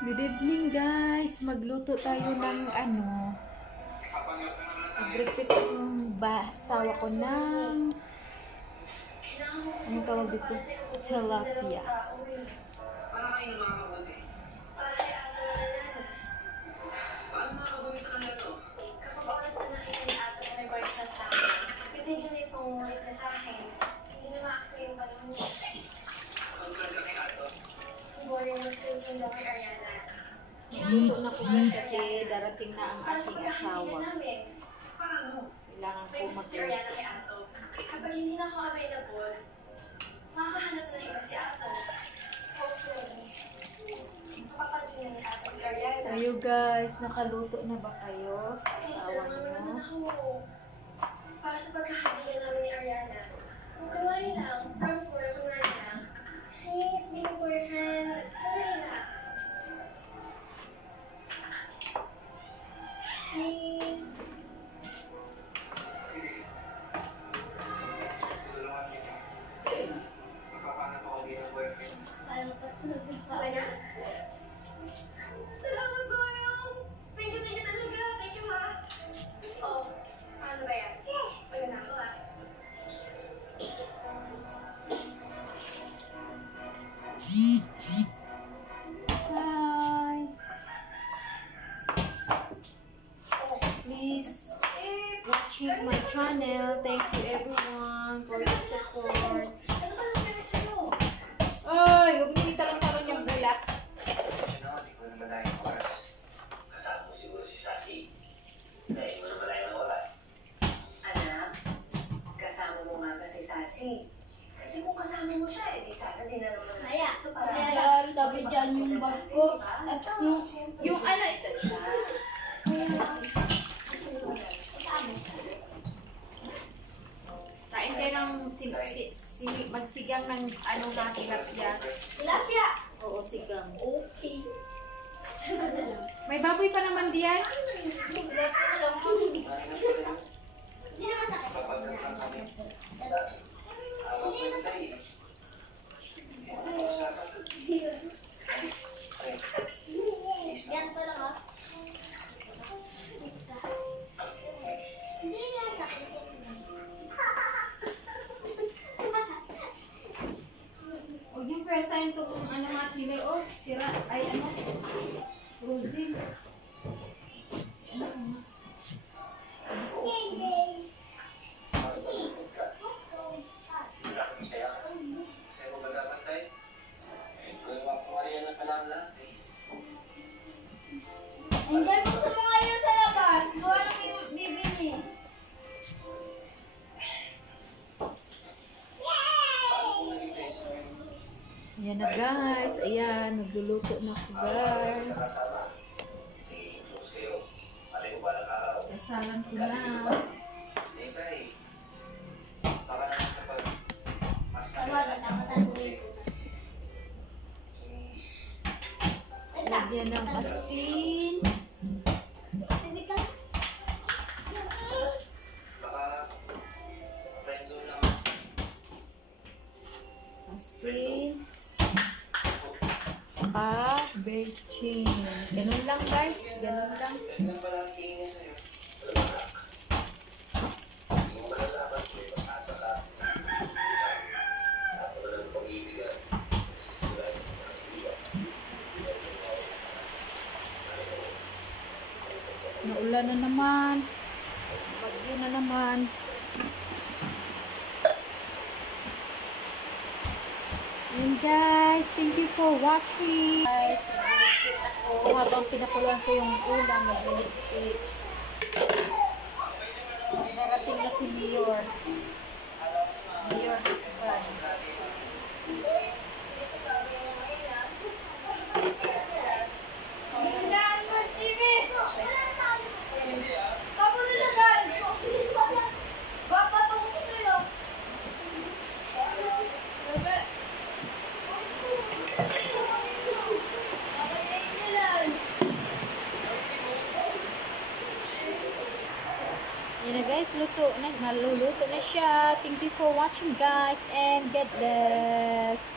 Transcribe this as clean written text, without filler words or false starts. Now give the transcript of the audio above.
Good evening guys. Magluto tayo ng ano. Breakfast ng asawa ko ng anong tawag dito? Tilapia. Luto na po guys kasi darating na ang ating asawa. Kailangan ko magluto. Kapag hindi na ako available, makahanap na iba si Ato. Hopefully, papansin na ni Ato si Ariana. Ayo guys, nakaluto na ba kayo sa asawa niyo? Para sa pagkakaibigan namin ni Ariana. Kunwari lang, promise mo na kunwari lang. Hey, sweet boyfriend, sandali na. Please. Talaga? Salamat po yung. Thank you talaga. Thank you, ma. Oh, ano ba yan? Wala na ako, ah. Hi! Please watching my channel. Thank you everyone for your support. Ano ba lang kaya sa'yo? Ay, huwag mo italong-talong yung bulak. Hindi ko naman tayo ng oras. Kasama mo siguro si Sassy. Dahil mo naman tayo ng oras. Anak, kasama mo nga ba si Sassy? Kasi kung kasama mo siya, edi sana din na naman. Kaya, ito para kaya tabi dyan yung bag ko. At yung ano ito. Kain kayo ng magsigang ng ano na tilapia. Tilapia. Oo, sigang. Okay. May baboy pa naman diyan. Hindi naman sakit. Papagkat lang kami. Awag mo yung tayo. Yan pa lang ah. Hindi na sakit. Huwag yung pwersahin to kung ano mga chili. Oh, sira. Ay, ano? Rosin. Sa'yo ba dapat tayo? Kung makakariyan na pala ang lahat eh. Nandiyan mo sa mga yun sa labas. Gawa na yung bibini. Ayan na guys. Ayan, nagluluto na ako guys. Close kayo. Alay ko ba ng araw? Sasalan ko na. Hindi tayo. Baka naman sa pag... Mas Tawagan na matatuloy ko na. Lagyan ng asin. Hindi ka. Baka... friendzone naman. Asin. Tsaka bechin. Ganun lang guys. Ganun lang. Ganyan pala ang tingin niya sa'yo. Anak. Hindi mo malalaman kung may pag-asa ka. Ako na lang pag-ibigan. Sisira sa mga kaibigan. Naulan na naman. Bagyo na naman. And guys, thank you for watching. Guys, ako habang pinakuluan ko yung ulam, naglilit-lit. Narating na si Mayor. Mayor husband. Yun na guys, naluluto na siya. Thank you for watching guys and God bless.